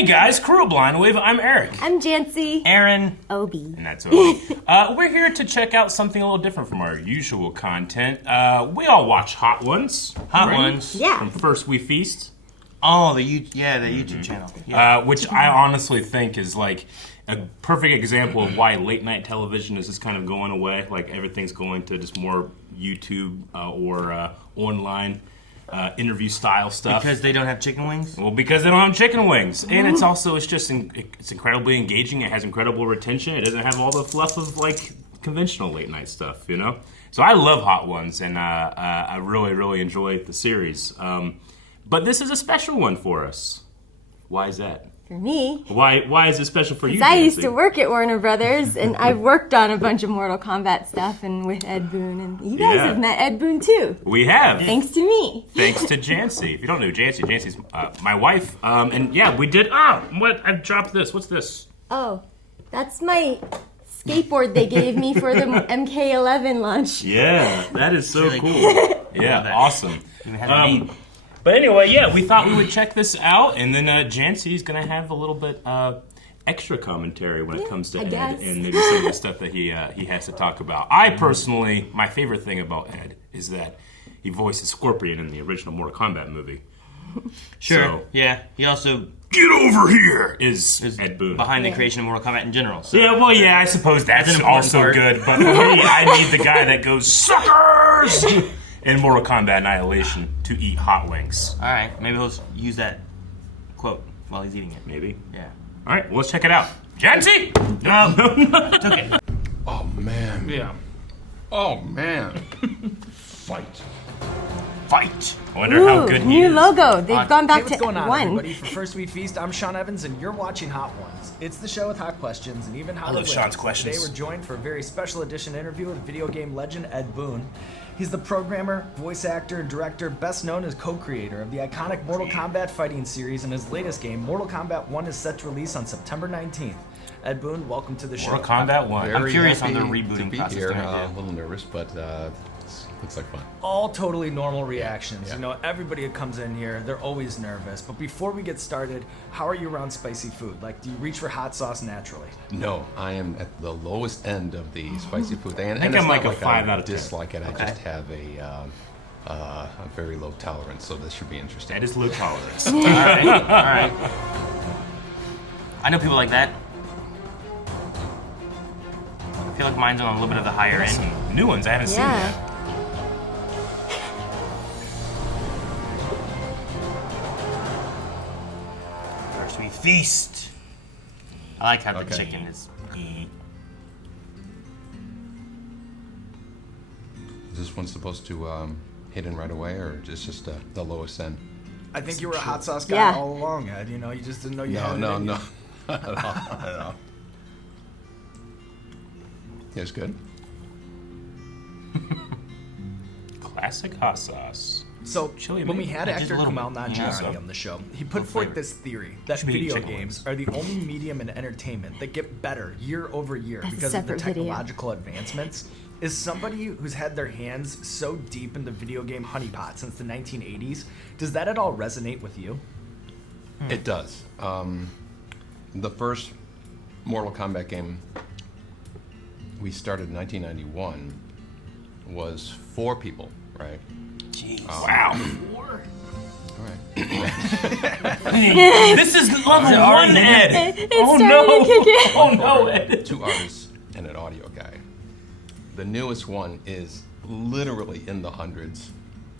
Hey guys, Crew of Blind Wave, I'm Eric. I'm Janci. Aaron. Obi. And that's Obi. We're here to check out something a little different from our usual content. We all watch Hot Ones. Hot Ones. Yeah. From First We Feast. Oh, the YouTube channel. Yeah. Which I honestly think is like a perfect example of why late night television is just kind of going away. Like everything's going to just more YouTube or online interview style stuff. Because they don't have chicken wings? Well, because they don't have chicken wings. And it's also, it's incredibly engaging. It has incredible retention. It doesn't have all the fluff of like conventional late night stuff, you know? So I love Hot Ones, and I really, really enjoy the series. But this is a special one for us. Why is that? For me. Why is it special for you, I used Nancy? to work at Warner Brothers, and I've worked on a bunch of Mortal Kombat stuff, and with Ed Boon, and you guys have met Ed Boon too. We have. Thanks to me. Thanks to Janci. If you don't know Janci, Janci's my wife. And yeah, we did. What? I dropped this. What's this? Oh, that's my skateboard they gave me for the MK11 launch. Yeah, that is so Really cool. Yeah, awesome. You had a name. But anyway, yeah, we thought we would check this out, and then Janci's gonna have a little bit extra commentary when it comes to I Ed guess. and maybe some of the stuff that he has to talk about. I personally, my favorite thing about Ed is that he voices Scorpion in the original Mortal Kombat movie. Sure. So, Yeah. He also get over here is Ed Boon. behind the Yeah. creation of Mortal Kombat in general. So. Yeah, well, yeah, I suppose that's an important also part. good, but for me, I need the guy that goes, suckers! in Mortal Kombat Annihilation to eat hot wings. All right. Maybe he'll use that quote while he's eating it. Maybe. Yeah. All right, well, let's check it out. Janci! No. It's okay. Oh man. Yeah. Oh man. Fight. Fight. I wonder how good he new is. logo. They've gone back Hey, what's to going on, one. everybody? For First We Feast, I'm Sean Evans, and you're watching Hot Ones. It's the show with hot questions and even hotter love wings. Sean's questions. Today we're joined for a very special edition interview with video game legend Ed Boon. He's the programmer, voice actor, and director, best known as co-creator of the iconic Mortal Kombat fighting series, and his latest game, Mortal Kombat 1, is set to release on September 19th. Ed Boon, welcome to the show. Mortal Kombat 1. I'm curious on the happy rebooting to be process here. they're gonna A do. little nervous, but looks like fun. All totally normal reactions. Yeah. You know, everybody who comes in here, they're always nervous. But before we get started, how are you around spicy food? Like, do you reach for hot sauce naturally? No, I am at the lowest end of the spicy food thing. I think I'm like a 5 out of 10. Dislike it. I just have a very low tolerance, so this should be interesting. That is low tolerance. All right. All right. I know people like that. I feel like mine's on a little bit of the higher end. Some new ones I haven't seen Yeah. yet. First we feast. I like how the Okay. chicken is. Is this one supposed to hit in right away, or just the lowest end? I think you were a hot sauce guy Yeah. all along, Ed. You know, you just didn't know you No, had it no, in no. you. Not at all. Not at all. Yeah, it's good. Classic hot sauce. So, Chili when we maybe. had Just a actor little Kumail bit. Nanjiani Yeah. on the show, he put flavor. forth this theory that Should be eating video chicken games wings. are the only medium in entertainment that get better year over year That's a because of the separate video. technological advancements. Is somebody who's had their hands so deep in the video game honeypot since the 1980s, does that at all resonate with you? It does. The first Mortal Kombat game we started in 1991 was 4 people, right? Jeez. Wow. All right. This is level 1, Ed. It's Oh starting no. to kick in. Oh no, Ed. 2 artists and an audio guy. The newest one is literally in the hundreds.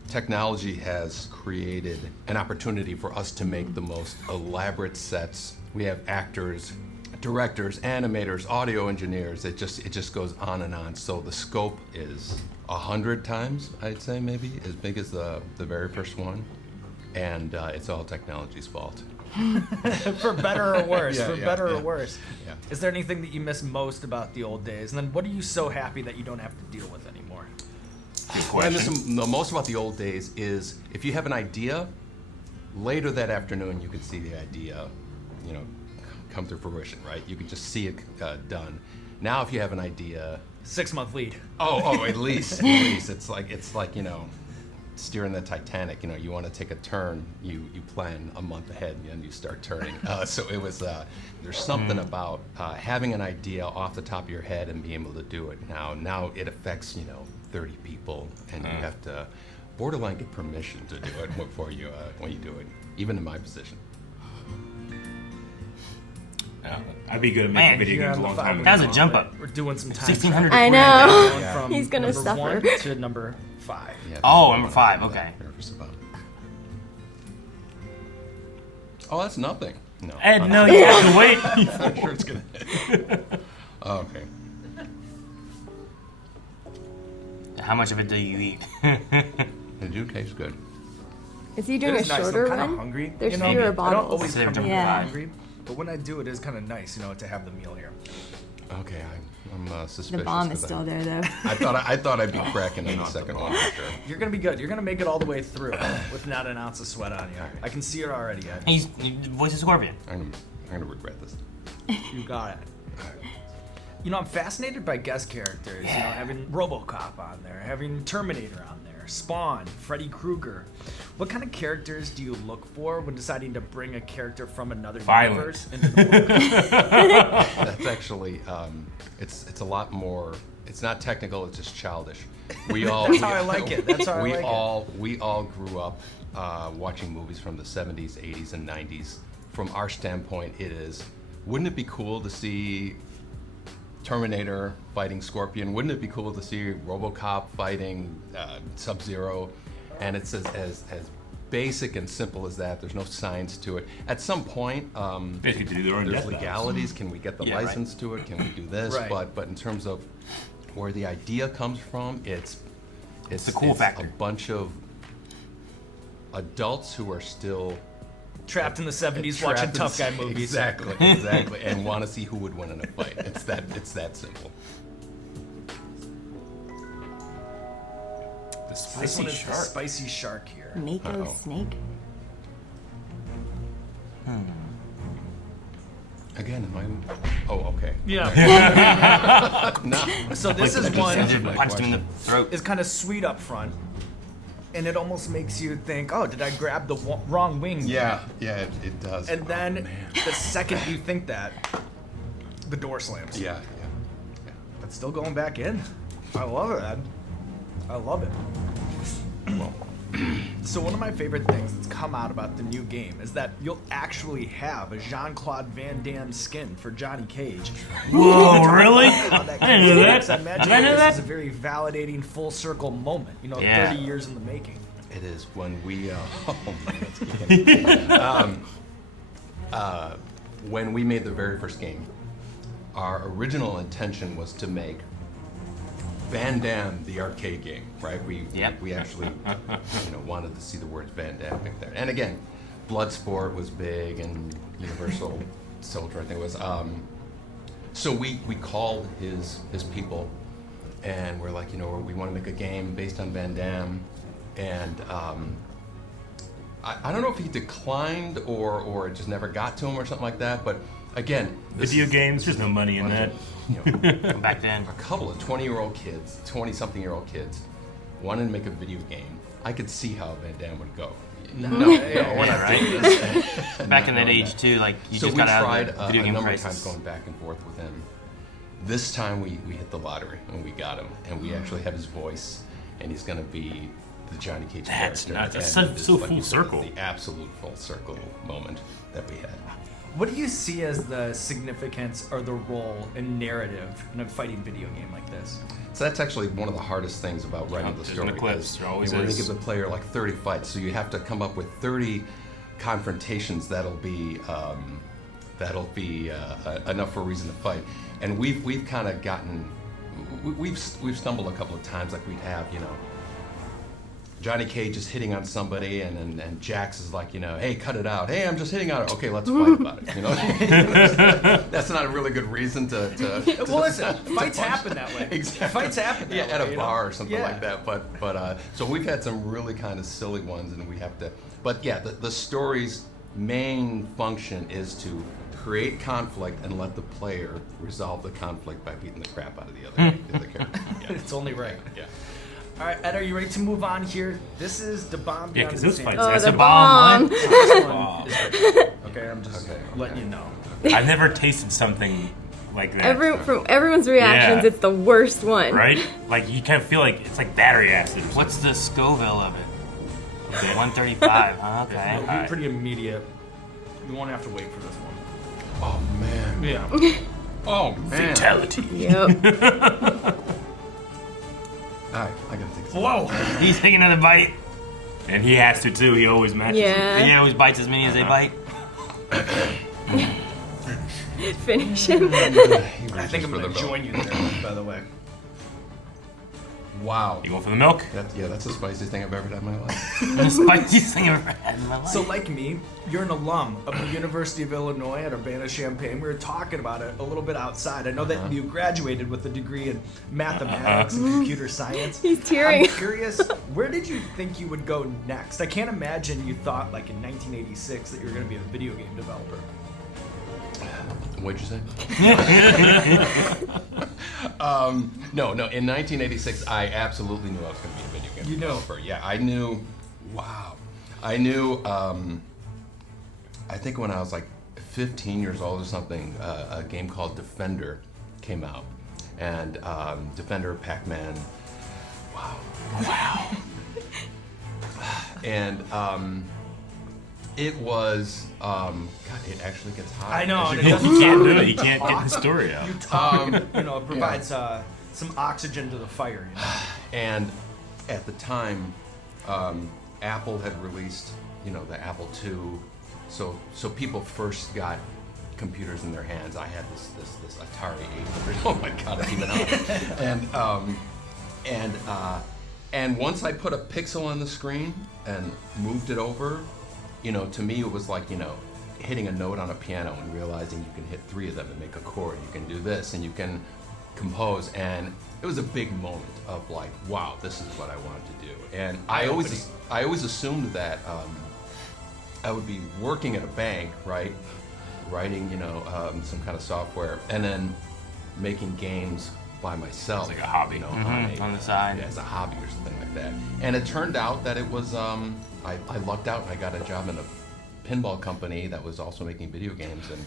Technology has created an opportunity for us to make the most elaborate sets. We have actors, directors, animators, audio engineers. It just goes on and on. So the scope is 100 times, I'd say, maybe as big as the very first one, and it's all technology's fault. For better or worse, Yeah, for yeah, better or yeah. worse. Yeah. Is there anything that you miss most about the old days? And then what are you so happy that you don't have to deal with anymore? Good What I miss question. the most about the old days is if you have an idea, later that afternoon you could see the idea, come to fruition, right? You can just see it done. Now, if you have an idea, 6-month lead. at least, it's like steering the Titanic, you want to take a turn, you plan a month ahead and you start turning. So it was, there's something about having an idea off the top of your head and being able to do it. Now it affects, 30 people, and you have to borderline get permission to do it before you, when you do it, even in my position. I'd be good at making video games a long time ago. That was a jump up. We're doing some time. 1600 I to know. Going from He's gonna number suffer. 1 to number 5. Yeah, Oh, number 5, okay. Nervous about. Oh, that's nothing. No. Ed, no, you have to wait. I'm sure it's gonna hit. Okay. How much of it do you eat? They do taste good. Is he doing It a is nice. shorter I'm kind of run? hungry. There's you know? fewer I don't bottles. always Consider come to jumping me Yeah. hungry, but when I do, it is kind of nice, to have the meal here. Okay, I'm suspicious. The bomb is 'cause still there, though. I thought I'd be cracking in the second one for sure. You're gonna be good. You're gonna make it all the way through with not an ounce of sweat on you. I can see it already, Ed. He's voice of Scorpion. I'm gonna regret this. You got it. I'm fascinated by guest characters. Having RoboCop on there, having Terminator on there, Spawn, Freddy Krueger. What kind of characters do you look for when deciding to bring a character from another Violent. universe into the world? That's actually it's a lot more. It's not technical. It's just childish. We all. That's how I like it. That's how I like it. We all grew up watching movies from the 70s, 80s, and 90s. From our standpoint, it is. Wouldn't it be cool to see Terminator fighting Scorpion? Wouldn't it be cool to see RoboCop fighting Sub-Zero? And it's as basic and simple as that. There's no science to it. At some point, Basically, do their own there's death battles. legalities. Can we get the Yeah, right. license to it? Can we do this? Right. But in terms of where the idea comes from, it's the cool factor. A bunch of adults who are still Trapped in the 70s trapped watching in tough guy the- movies. Exactly, and want to see who would win in a fight. It's that simple. The This spicy one is the shark. spicy shark here. Mako Uh-oh. snake. Again, am I? Oh, okay. Yeah. No. So this is one Punched him in the throat. is kind of sweet up front, and it almost makes you think, oh, did I grab the wrong wing? Yeah, it does. And then Oh, man. the second you think that, the door slams. Yeah. But still going back in. I love it, Ed. I love it. Well, So one of my favorite things that's come out about the new game is that you'll actually have a Jean-Claude Van Damme skin for Johnny Cage. Whoa, really? How that I didn't know works. that. I imagine Did I know this that? is a very validating full circle moment. Yeah. 30 years in the making. it is when we. Oh man, that's kicking. When we made the very first game, our original intention was to make Van Damme the arcade game, right? We actually wanted to see the words Van Damme picked there. And again, Bloodsport was big and Universal Soldier I think it was. So we called his people and we're like, we want to make a game based on Van Damme. And I don't know if he declined or it just never got to him or something like that, but again, Video games, there's no money in that. Back then. A couple of 20-year-old kids, 20-something-year-old kids, wanted to make a video game. I could see how Van Damme would go. No, we're not doing this. Back in that age too, like you So just we got out tried of the video a game number of crisis. times going back and forth with him. This time we hit the lottery and we got him, and we actually have his voice, and he's going to be the Johnny Cage That's character. nuts. That's And so it's full you said, circle. The absolute full circle moment that we had. What do you see as the significance or the role and narrative in a fighting video game like this? So that's actually one of the hardest things about writing the There's story. an eclipse. because There always we're going to is. give the player like 30 fights, so you have to come up with 30 confrontations that'll be enough for a reason to fight. And we've kind of gotten we've stumbled a couple of times, like we'd have Johnny Cage is hitting on somebody, and Jax is like, hey, cut it out. Hey, I'm just hitting on it. Okay, let's fight about it. That's not a really good reason to Well, listen, fights happen that way. Exactly. Fights happen that Yeah, at way, a bar or something Yeah. like that. But so we've had some really kind of silly ones, and we have to. But yeah, the story's main function is to create conflict and let the player resolve the conflict by beating the crap out of the other character. Yeah. It's only right. Yeah. All right, Ed, are you ready to move on here? This is the bomb. Yeah, because those fights. Oh, That's the a bomb. bomb. Okay, I'm just letting you know. I've never tasted something like that. From everyone's reactions, Yeah. it's the worst one. Right? Like you kind of feel like it's like battery acid. What's the Scoville of it? 135. Huh? Okay. It'll be pretty immediate. You won't have to wait for this one. Oh man. Yeah. Oh man. Fatality. Yep. All right, I gotta take this. Whoa! He's taking another bite. And he has to too. He always matches. Yeah. He always bites as many as they bite. Finish him. I think I'm gonna join you there, by the way. Wow. You going for the milk? That's the spiciest thing I've ever had in my life. The spiciest thing I've ever had in my life. So, like me, you're an alum of the University of Illinois at Urbana-Champaign. We were talking about it a little bit outside. I know that you graduated with a degree in mathematics and computer science. He's tearing. I'm curious, where did you think you would go next? I can't imagine you thought, like, in 1986 that you were going to be a video game developer. What'd you say? No. In 1986, I absolutely knew I was going to be a video game developer. Yeah, I knew. Wow. I knew. I think when I was like 15 years old or something, a game called Defender came out, and Defender, Pac-Man. Wow. And it was. God, it actually gets hot. I know. He can't do it. He can't get the story out. You talk, it provides some oxygen to the fire. You know? And at the time, Apple had released, the Apple II. So people first got computers in their hands. I had this Atari 800. Oh my God, it's even out. And once I put a pixel on the screen and moved it over, to me it was like, hitting a note on a piano and realizing you can hit 3 of them and make a chord. You can do this and you can compose. And it was a big moment of like, wow, this is what I wanted to do. And I always assumed that I would be working at a bank, right? Writing, some kind of software, and then making games by myself. It's like a hobby. On the side. Yeah, as a hobby or something like that. And it turned out that it was, I lucked out and I got a job in a pinball company that was also making video games, and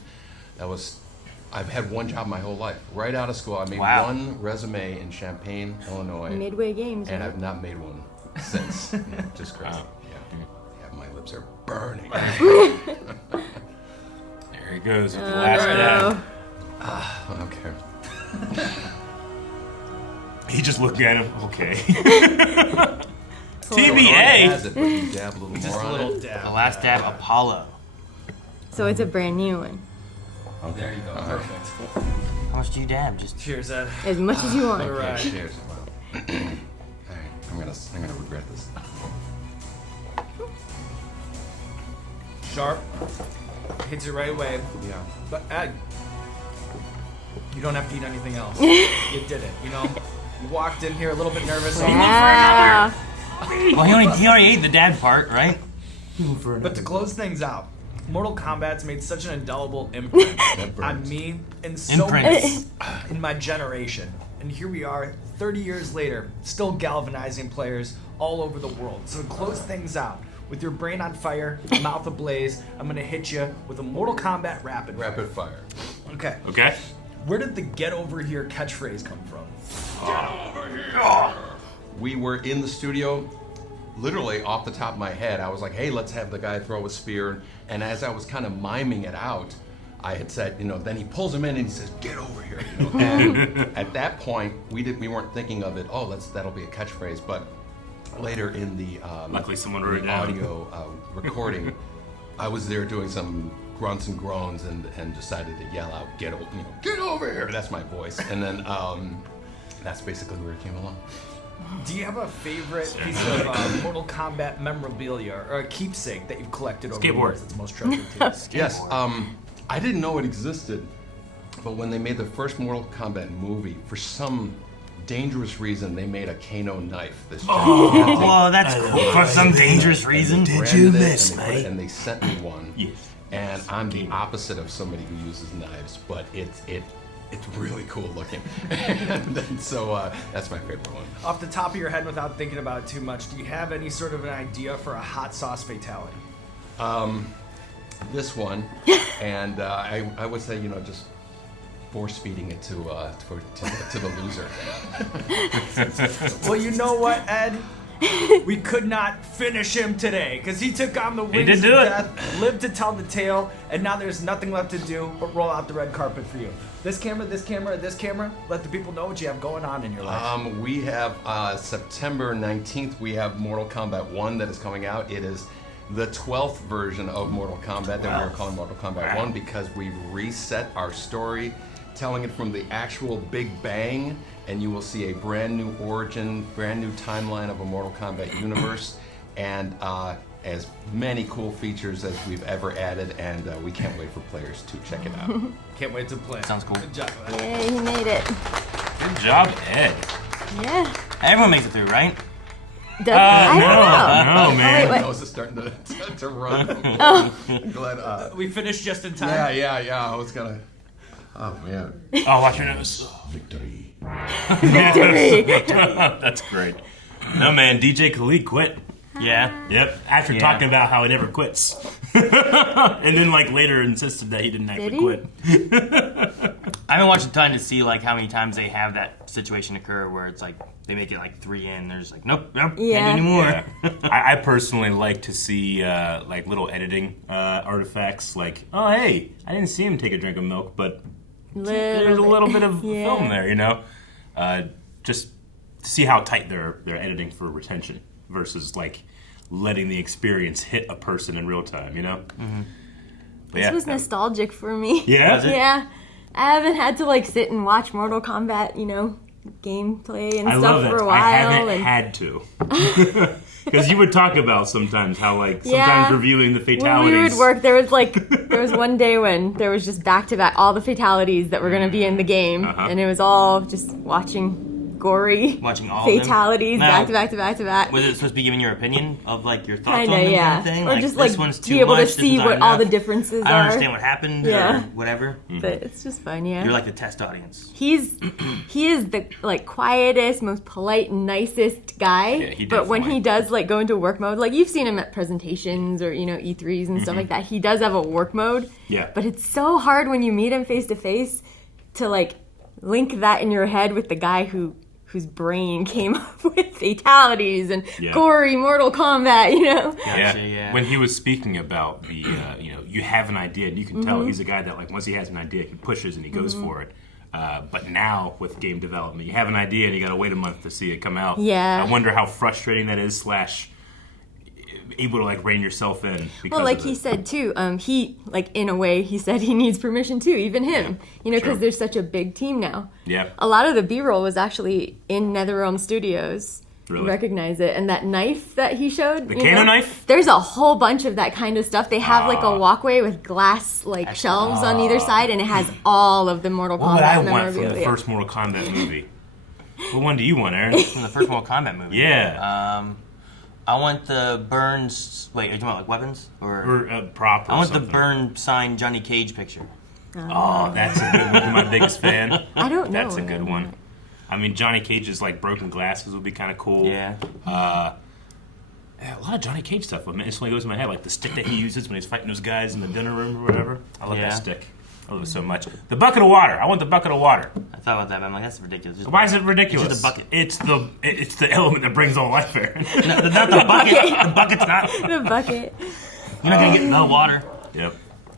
I've had one job my whole life. Right out of school, I made one resume in Champaign, Illinois. Midway Games. And right? I've not made one since. Just crazy. Wow. Yeah, my lips are burning. There he goes with the last dab. Okay. He just looked at him. Okay. Has TBA. it, but you dab a little Just more a on little it. dab. The last dab, Apollo. So it's a brand new one. Okay. There you go. Perfect. How much do you dab? Just Cheers, Ed. As much as you want. All right. Okay, cheers. Wow. All right, I'm gonna regret this. Sharp. Hits you right away. Yeah. But Ed, you don't have to eat anything else. You did it. You walked in here a little bit nervous. Wow. well, he already ate the dab part, right? But to close things out, Mortal Kombat's made such an indelible imprint That on burns. me and so Imprint. many in my generation. And here we are, 30 years later, still galvanizing players all over the world. So to close things out, with your brain on fire, mouth ablaze, I'm gonna hit you with a Mortal Kombat rapid fire. Rapid fire. Okay. Okay. Where did the "get over here" catchphrase come from? We were in the studio, literally off the top of my head. I was like, hey, let's have the guy throw a spear. And as I was kind of miming it out, I had said, then he pulls him in and he says, get over here. And at that point, we weren't thinking of it, that'll be a catchphrase. But later in the Luckily someone wrote it down. audio recording, I was there doing some grunts and groans and decided to yell out, get over here. That's my voice. And then that's basically where it came along. Do you have a favorite piece of Mortal Kombat memorabilia or a keepsake that you've collected over the Skateboard. years that's most treasured to you? Yes, I didn't know it existed, but when they made the first Mortal Kombat movie, for some dangerous reason, they made a Kano knife. This Oh, that's cool. For some dangerous reason. And they sent me one. Yes. And I'm the opposite of somebody who uses knives, but it it's really cool looking. And so that's my favorite one. Off the top of your head, without thinking about it too much, do you have any sort of an idea for a hot sauce fatality? This one, and I would say, just force feeding it to the loser. Well, you know what, Ed? We could not finish him today because he took on the wings did of do it. death, lived to tell the tale, and now there's nothing left to do but roll out the red carpet for you. This camera, this camera, this camera. Let the people know what you have going on in your life. We have September 19th. We have Mortal Kombat 1 that is coming out. It is the 12th version of Mortal Kombat that we are calling Mortal Kombat 1 because we've reset our story, telling it from the actual Big Bang, and you will see a brand new origin, brand new timeline of a Mortal Kombat universe, and as many cool features as we've ever added, and we can't wait for players to check it out. Can't wait to play. Sounds cool. Good job, Ed. Yay, he made it. Good job, Ed. Yeah. Everyone makes it through, right? I don't know. No, man. wait. My nose is starting to run. Glad, We finished just in time. yeah. I was gonna. Oh man. Oh, watch your nose. Victory. Victory. That's great. No, man, DJ Khalid quit. Yeah. Yep, after Yeah. talking about how he never quits. And then, later insisted that he didn't actually Did he? quit. I haven't watched a ton to see how many times they have that situation occur where it's they make it 3 in, they're just nope, can't do Yeah. anymore. Yeah. I personally like to see little editing artifacts, oh hey, I didn't see him take a drink of milk, but there's a little bit of Yeah. film there, just to see how tight they're editing for retention versus letting the experience hit a person in real time, Mm-hmm. But This was nostalgic for me. Yeah? Was it? Yeah. I haven't had to sit and watch Mortal Kombat, gameplay and I stuff love it. for a while. I haven't and had to. Because you would talk about sometimes how sometimes Yeah. reviewing the when fatalities. we would work, there was one day when there was just back to back all the fatalities that were going to be in the game, Uh-huh. and it was all just watching gory Watching all of them? fatalities Now, back to back to back to back. Was it supposed to be giving your opinion of your thoughts on Kinda, them yeah. kind of thing? Or just this one's too be able much, to this see one's what not all the enough. differences I don't are. understand what happened Yeah. or whatever. But it's just fun, yeah. You're like the test audience. He is the quietest, most polite, nicest guy. Yeah, he but when definitely- he does go into work mode, you've seen him at presentations or E3s and stuff like that. He does have a work mode. Yeah. But it's so hard when you meet him face to face to link that in your head with the guy whose brain came up with fatalities and Yeah. gory Mortal Kombat. Gotcha, yeah. When he was speaking about the, you have an idea, and you can Mm-hmm. tell he's a guy that, once he has an idea, he pushes and he goes for it. But now, with game development, you have an idea and you gotta wait a month to see it come out. Yeah. I wonder how frustrating that is, able to, rein yourself in. Because Well, of he it. said too, he in a way he said he needs permission too, even him, because Sure. there's such a big team now. Yeah. A lot of the B-roll was actually in NetherRealm Studios. Really? Recognize it, and that knife that he showed. The Kano knife? There's a whole bunch of that kind of stuff. They have a walkway with glass shelves on either side, and it has all of the Mortal What would I Kombat want from the memorabilia. first Mortal Kombat movie? What one do you want, Aaron? From the first Mortal Kombat movie. Yeah. I want the Burns. Wait, are you talking about weapons Or a prop or I want something. the Burn signed Johnny Cage picture. Oh, that's a good one. You're my biggest fan. I don't know. That's a good one. I mean, Johnny Cage's broken glasses would be kind of cool. Yeah. A lot of Johnny Cage stuff instantly goes in my head, the stick that he uses when he's fighting those guys in the dinner room or whatever. I love Yeah. that stick. I love it so much. The bucket of water. I want the bucket of water. I thought about that, but I'm that's ridiculous. Just Why is it ridiculous? It's just a bucket. It's the element that brings all life there. No, not the bucket. The bucket's not. The bucket. You're not gonna get no water. Yep.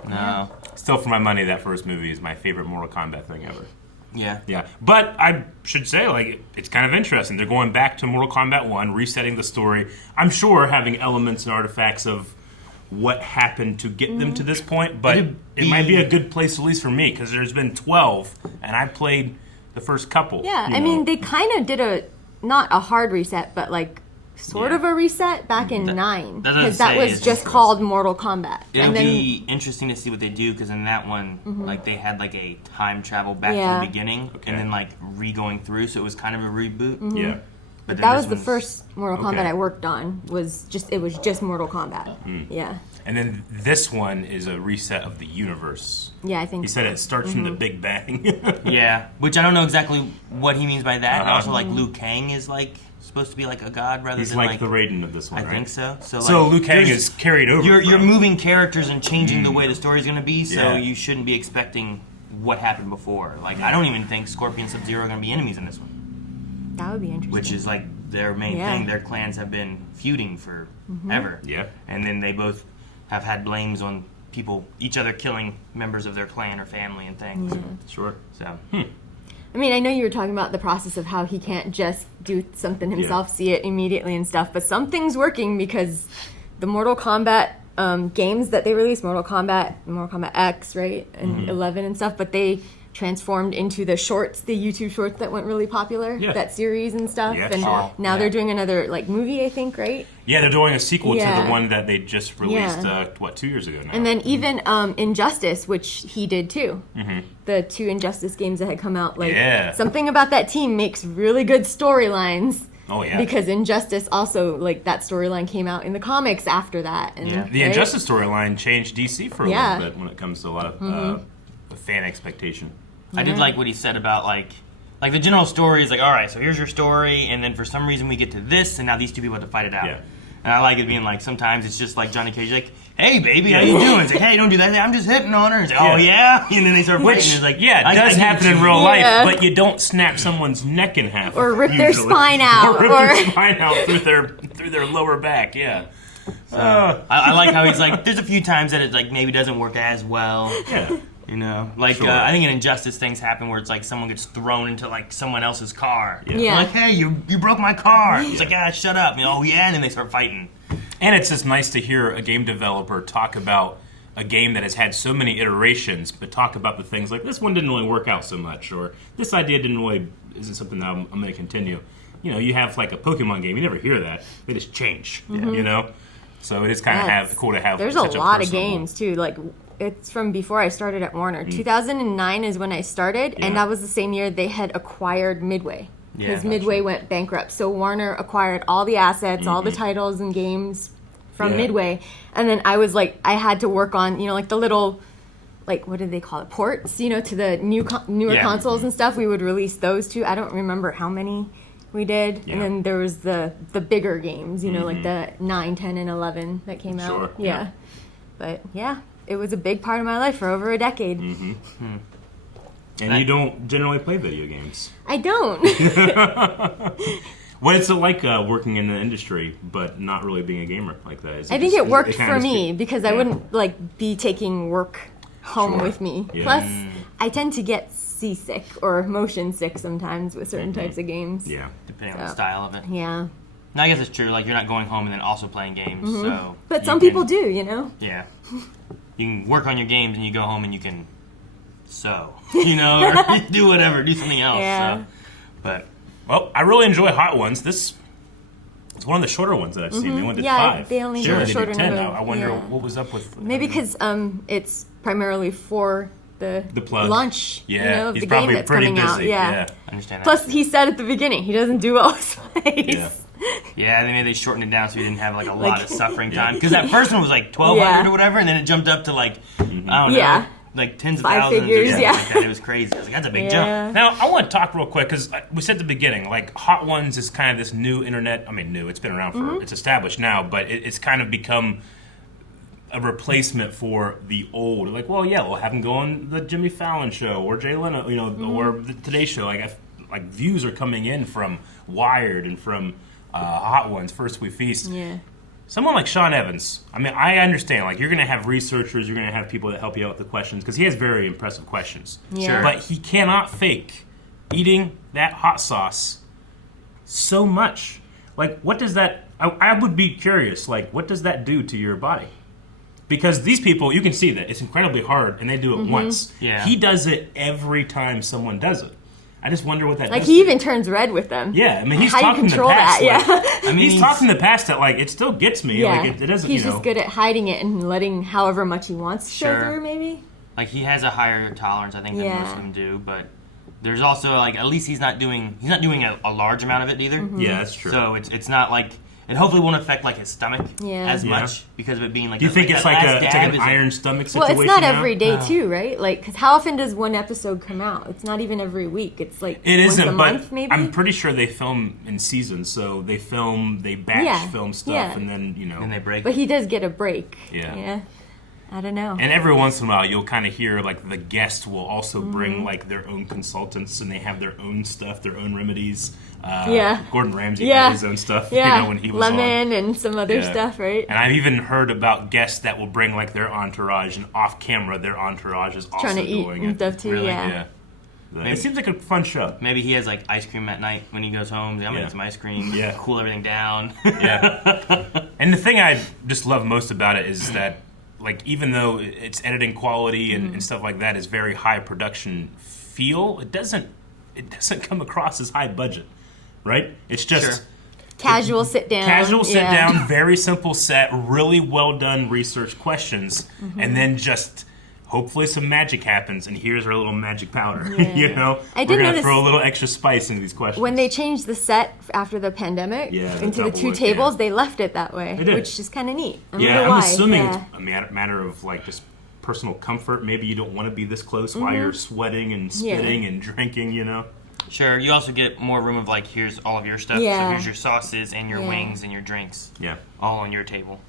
No. Still, for my money, that first movie is my favorite Mortal Kombat thing ever. Yeah. Yeah, but I should say, it's kind of interesting. They're going back to Mortal Kombat 1, resetting the story. I'm sure having elements and artifacts of what happened to get them to this point, but it might be a good place, at least for me, because there's been 12, and I played the first couple. Yeah, you I know. mean, they kind of did not a hard reset, but sort of a reset back in 9. that's what Because I'm that saying, was it's just just- called Mortal Kombat. It'll and then be interesting to see what they do because in that one, they had a time travel back Yeah. to the beginning and then re-going through, so it was kind of a reboot. Yeah. But then that this was the one's- first Mortal Okay. Kombat I worked on. It was just Mortal Kombat. Yeah. And then this one is a reset of the universe. Yeah, I think He said it starts from the Big Bang. Yeah, which I don't know exactly what he means by that. And also, like, Liu Kang is, like, supposed to be, like, a god rather He's than, like the Raiden of this one, I right? think so. So So like, Liu Kang there's- is carried over. You're from- moving characters and changing the way the story's going to be, so Yeah. you shouldn't be expecting what happened before. Like, I don't even think Scorpion and Sub-Zero are going to be enemies in this one, that would be interesting. which is, like, their main Yeah. thing. Their clans have been feuding for ever. Yeah. And then they both have had blames on people, each other killing members of their clan or family and things. Sure. So, I mean, I know you were talking about the process of how he can't just do something himself, see it immediately and stuff, but something's working because the Mortal Kombat games that they released, Mortal Kombat X, right, and 11 and stuff, but they transformed into the shorts, the YouTube shorts that went really popular, Yeah. that series and stuff, Yeah, and sure. now they're doing another like movie, I think, right? Yeah, they're doing a sequel to Yeah. the one that they just released, Yeah. 2 years ago now? And then even Injustice, which he did too. The 2 Injustice games that had come out, like Yeah. something about that team makes really good storylines. Oh, yeah. Because Injustice also, like, that storyline came out in the comics after that. And, Yeah. The right? Injustice storyline changed DC for a Yeah. little bit when it comes to a lot of fan expectation. I did like what he said about, like the general story is like, all right, so here's your story, and then for some reason we get to this, and now these two people have to fight it out. Yeah. And I like it being like, sometimes it's just like Johnny Cage, like, hey, baby, how you doing? It's like, hey, don't do that. I'm just hitting on her. It's like, oh, yeah? And then they start fighting. Which, It's like, yeah, I it does give it happen to in you. real Yeah. life, but you don't snap someone's neck in half. Or rip their usually. spine out, Or rip or- their spine out through their lower back, yeah. I like how he's like, there's a few times that it like maybe doesn't work as well. Yeah. You know, like Sure. I think in Injustice things happen where it's like someone gets thrown into like someone else's car. Yeah. Like, hey, you broke my car. He's like, ah, shut up. You know, oh yeah, and then they start fighting. And it's just nice to hear a game developer talk about a game that has had so many iterations, but talk about the things like this one didn't really work out so much, or this idea isn't something that I'm going to continue. You know, you have like a Pokemon game, you never hear that. They just change, you know? So it is kind of cool to have There's such a lot of personal- games, too. Like, it's from before I started at Warner. 2009 is when I started, Yeah. and that was the same year they had acquired Midway. Yeah, Because that's Midway went bankrupt. So Warner acquired all the assets, all the titles and games from Yeah. Midway. And then I was like, I had to work on, you know, like the little, like, what did they call it? Ports, you know, to the newer Yeah. consoles and stuff. We would release those too. I don't remember how many we did. Yeah. And then there was the bigger games, you know, like the 9, 10, and 11 that came out. Sure, Yeah. yeah. But yeah, it was a big part of my life for over a decade. And you don't generally play video games. I don't. What is it like working in the industry, but not really being a gamer like that? Is I think just- it worked kinda for just me get- because I yeah. wouldn't like be taking work home Sure. with me. Yeah. Plus, I tend to get seasick or motion sick sometimes with certain types of games. Yeah. Depending on the So- style of it. Yeah. And I guess it's true. Like you're not going home and then also playing games. So, But you some can- people do, you know? Yeah. You can work on your games and you go home and you can sew, you know, or do whatever, do something else. Yeah. So. But Well, I really enjoy Hot Ones. This is one of the shorter ones that I've seen. They only did Yeah, 5. they only Sure, did they shorter did 10. number. I wonder Yeah. what was up with... Maybe because it's primarily for the plug. launch, Yeah, you know, of he's the probably game that's pretty coming busy. out. Yeah. I understand that. Plus, he said at the beginning he doesn't do well with space. Yeah. Yeah, they shortened it down so you didn't have like a lot Like- of suffering time. Because that first one was like 1,200 Yeah. or whatever, and then it jumped up to like, I don't know, Yeah. like tens of 5 thousands figures, or something yeah. like that. It was crazy. I was like, that's a big jump. Yeah. Now, I want to talk real quick, because we said at the beginning, like, Hot Ones is kind of this new internet... I mean, new. It's been around for... It's established now, but it's kind of become a replacement for the old. Like, well, yeah, we'll have them go on the Jimmy Fallon show, or Jay Leno, you know, or the Today Show. Like, views are coming in from Wired and from Hot Ones, First We Feast. Yeah. Someone like Sean Evans, I mean, I understand, like, you're going to have researchers, you're going to have people that help you out with the questions, because he has very impressive questions. Yeah. Sure. But he cannot fake eating that hot sauce so much. Like, what does that... I would be curious, like, what does that do to your body? Because these people, you can see that it's incredibly hard, and they do it once. Yeah. He does it every time someone does it. I just wonder what that Like, does. he even turns red with them. Yeah, I mean, he's How do you talking in the control past. that? Like, Yeah. I mean, he's talking in the past that, like, it still gets me. Yeah. Like, it doesn't, He's you know. just good at hiding it and letting however much he wants to show Sure. through, maybe? Like he has a higher tolerance, I think, than Yeah. most of them do. But there's also like at least he's not doing a large amount of it either. Yeah, that's true. So it's not like it hopefully won't affect like his stomach Yeah. as Yeah. much because of it being like. Do you think that it's like last it's dab an is iron stomach Well, situation? it's not now? every day too, right? Like, because how often does one episode come out? It's not even every week. It's like It once isn't, a but month, maybe. I'm pretty sure they film in seasons, so they batch Yeah, film stuff, yeah. and then and they break. But he does get a break. Yeah. I don't know. And every once in a while, you'll kind of hear like the guest will also bring Mm-hmm. like their own consultants, and they have their own stuff, their own remedies. Yeah. Gordon Ramsay Yeah. had his own stuff. Yeah, You know, when he was on. lemon and some other Yeah. stuff, right? And I've even heard about guests that will bring like their entourage, and off camera, their entourage is also Trying to eat doing and it. stuff too. Really? Yeah. Yeah. It seems like a fun show. Maybe he has like ice cream at night when he goes home. I'm gonna Yeah. get some ice cream. Yeah. Cool everything down. Yeah. And the thing I just love most about it is that, like, even though its editing quality and stuff like that is very high production feel, it doesn't come across as high budget, right? It's just Sure. Casual sit down. casual sit Yeah. down, very simple set, really well done research questions, and then just hopefully some magic happens, and here's our little magic powder. Yeah. You know, I we're did gonna notice throw a little extra spice into these questions. When they changed the set after the pandemic Yeah, the into the double two look, tables, yeah. they left it that way, They did. which is kind of neat. I yeah, wonder I'm why. assuming Yeah. it's a matter of like just personal comfort. Maybe you don't want to be this close while you're sweating and Yeah. spitting and drinking. You know. Sure. You also get more room of like, here's all of your stuff. Yeah. So here's your sauces and your Yeah. wings and your drinks, Yeah. all on your table.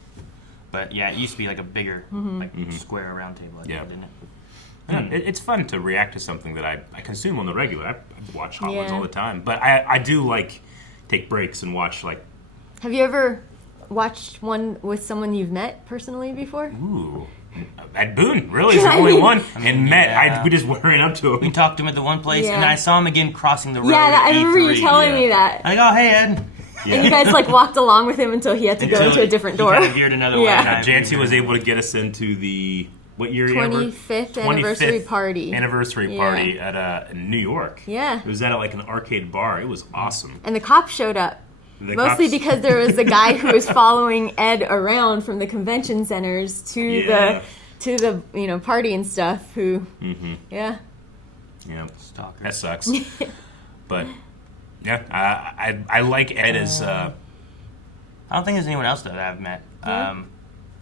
But yeah, it used to be like a bigger, like square round table. I think, Yeah. didn't it? Yeah, it's fun to react to something that I consume on the regular. I watch Hot Ones Yeah. all the time, but I do like take breaks and watch like Have you ever watched one with someone you've met personally before? ooh. At Boon, really, he's the only one. And met, yeah. we just ran up to We him. talked to him at the one place, and Yeah. I saw him again crossing the road. Yeah, at I remember you E3. telling yeah. me that. I go, hey Ed. And you guys like walked along with him until he had to go Until into a different he door. kind of veered another way. Yeah. and I- Janci was able to get us into the what year? 25th anniversary party. Anniversary Yeah. party at in New York. Yeah. It was at like an arcade bar. It was awesome. And the cops showed up. The Mostly cops- because there was a guy who was following Ed around from the convention centers to Yeah. the party and stuff. Who, yeah, yeah, Stalker. that sucks. But yeah, I like Ed as I don't think there's anyone else that I've met. I'm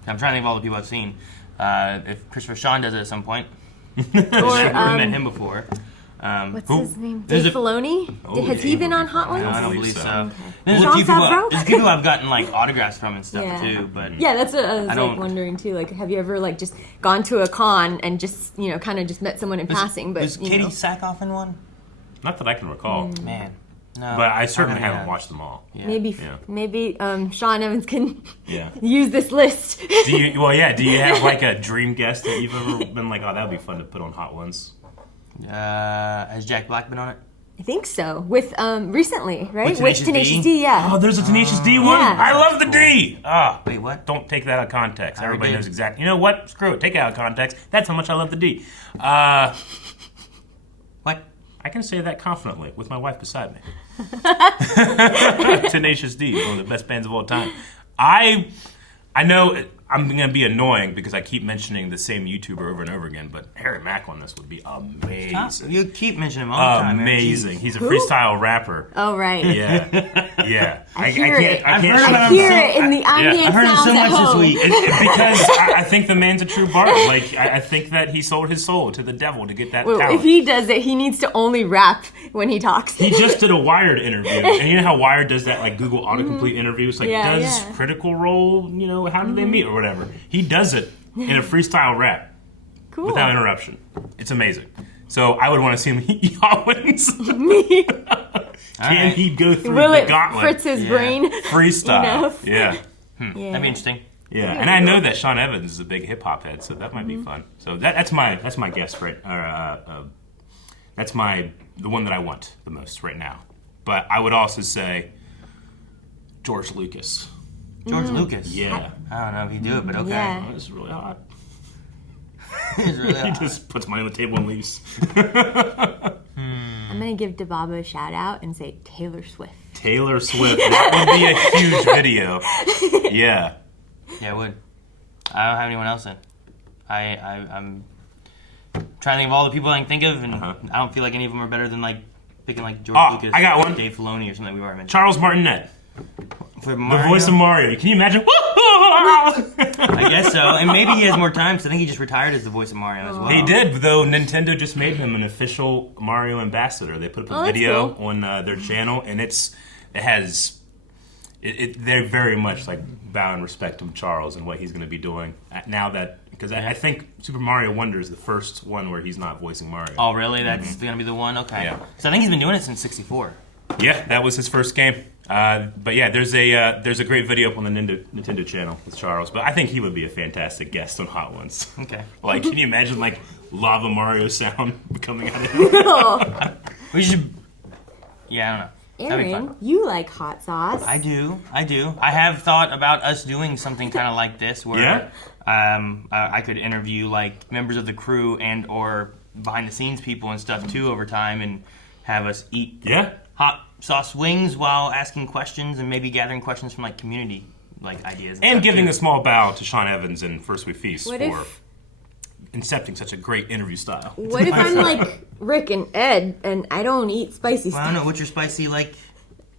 trying to think of all the people I've seen. If Christopher Sean does it at some point, or I've never met him before. what's Who? his name? There's Dave a- Filoni. Oh, Has he Dave been would on be Hot fun. Ones? I don't believe believe so. so. There's a Jon few people. Favreau? There's people I've gotten like autographs from and stuff Yeah. too. But Yeah, that's what I was I like don't- wondering too. Like, have you ever like just gone to a con and just kind of just met someone in passing? But is Katie Sackhoff in one? not that I can recall, Man, no. but I certainly don't know. haven't watched them all. Yeah. maybe Sean Evans can Yeah. use this list. Do you have like a dream guest that you've ever been like, oh, that would be fun to put on Hot Ones? Has Jack Black been on it? I think so. With recently, right? With Tenacious Tenacious D? D, yeah. Oh, there's a Tenacious D one? Yeah. I love the D! Ah, Wait, what? don't take that out of context. I Everybody did. knows exactly. You know what? Screw it. Take it out of context. That's how much I love the D. What? I can say that confidently with my wife beside me. Tenacious D, one of the best bands of all time. I know I'm going to be annoying because I keep mentioning the same YouTuber over and over again, but Harry Mack on this would be amazing. You keep mentioning him all the time. man. Amazing. He's a Who? freestyle rapper. Oh right. Yeah. I hear it. I I've can't heard shut about I up. hear it in the ambient I've heard him sounds so at much this home. week. Because I think the man's a true bard. Like, I think that he sold his soul to the devil to get that Well, talent. if he does it, he needs to only rap when he talks. He just did a Wired interview, and you know how Wired does that, like Google autocomplete interviews, like Yeah, does yeah. Critical Role, how did they meet or whatever. He does it in a freestyle rap Cool. without interruption. It's amazing. So I would want to see him eat Owens. Me. Can he go through Will the it gauntlet? fritz his brain? Freestyle. enough? Yeah. Yeah. That'd be interesting. Yeah, and I know that Sean Evans is a big hip hop head, so that might be fun. So that's my guess right. That's the one that I want the most right now. But I would also say George Lucas. George Lucas. Yeah, I don't know if he'd do it, but okay. Yeah. oh, this is really hot. He's really He hot. just puts money on the table and leaves. I'm gonna give Dababa a shout out and say Taylor Swift. Taylor Swift. That would be a huge video. Yeah. Yeah, it would. I don't have anyone else in. I'm trying to think of all the people I can think of, and I don't feel like any of them are better than like picking like George Oh, Lucas, I got one. Dave Filoni, or something we've already mentioned. Charles Martinet. For The Mario? voice of Mario. Can you imagine? I guess so. And maybe he has more time, because I think he just retired as the voice of Mario as well. He did, though. Nintendo just made him an official Mario ambassador. They put up a that's video cool. on their channel, and they're very much like bow in respect to Charles and what he's going to be doing now that, because I think Super Mario Wonder is the first one where he's not voicing Mario. Oh, really? That's going to be the one? Okay. Yeah. So I think he's been doing it since 64. Yeah, that was his first game. But yeah, there's a great video up on the Nintendo channel with Charles. But I think he would be a fantastic guest on Hot Ones. Okay. Like, can you imagine like lava Mario sound coming out of him? We should... Yeah, I don't know. That'd be fun. Aaron, you like hot sauce. I do. I have thought about us doing something kind of like this, where I could interview like members of the crew and or behind the scenes people and stuff too over time, and have us eat hot sauce wings while asking questions and maybe gathering questions from like community like ideas. And stuff, giving too. a small bow to Sean Evans and First We Feast What for if- incepting such a great interview style. What if I'm like Rick and Ed and I don't eat spicy Well, I stuff? don't know. What's your spicy like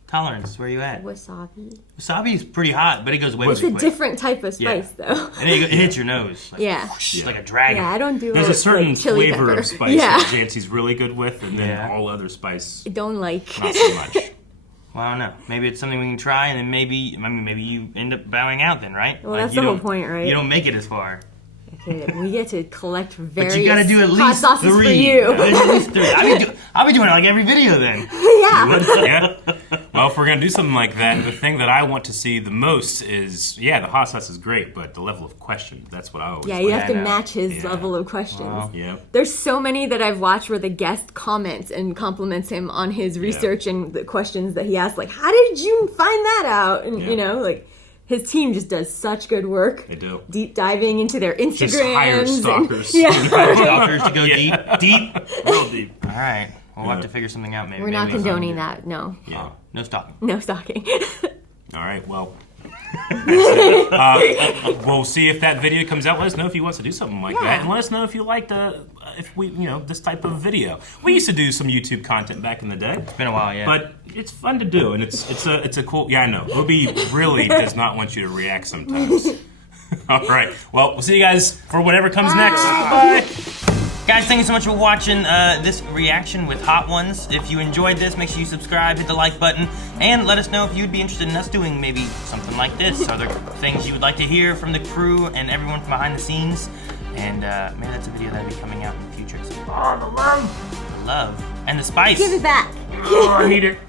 tolerance? Where are you at? Wasabi. Wasabi is pretty hot, but it goes away It's pretty a quick. different type of spice, though. And then it hits your nose. Like, Yeah. whoosh, like a dragon. Yeah, I don't do There's a certain like, chili flavor pepper. of spice Yeah. that Janci's really good with, and then Yeah. all other spice I don't like. not so much. Well, I don't know. Maybe it's something we can try, and then maybe you end up bowing out then, right? Well, Like, that's you the whole don't- point, right? You don't make it as far. Okay, we get to collect various But you gotta do at hot least sauces 3. for you. At least 3. I'll be doing it like every video then. Yeah. Yeah. Well, if we're gonna do something like that, the thing that I want to see the most is, the hot sauce is great, but the level of question. That's what I always. Yeah, you like. have to I know. match his Yeah. level of questions. Wow. Yeah. There's so many that I've watched where the guest comments and compliments him on his research and the questions that he asks, like, how did you find that out? And, Yeah. like, his team just does such good work. They do. Deep diving into their Instagrams. Just hire and- stalkers. yeah. Stalkers to go Yeah. deep. Real deep. All right. We'll have to figure something out maybe. We're not Maybe condoning that, no. Yeah. No stalking. No stalking. All right. Well. We'll see if that video comes out. Let us know if he wants to do something like that, and let us know if you like this type of video. We used to do some YouTube content back in the day, It's been a while, yeah. but it's fun to do, and it's a cool. Yeah, I know. Ruby really does not want you to react sometimes. All right. Well, we'll see you guys for whatever comes next. Bye. Guys, thank you so much for watching this reaction with Hot Ones. If you enjoyed this, make sure you subscribe, hit the like button, and let us know if you'd be interested in us doing maybe something like this. Are there things you would like to hear from the crew and everyone from behind the scenes? And maybe that's a video that'll be coming out in the future. So, Oh, the love. love. And the spice. Give it back. Oh, I need it.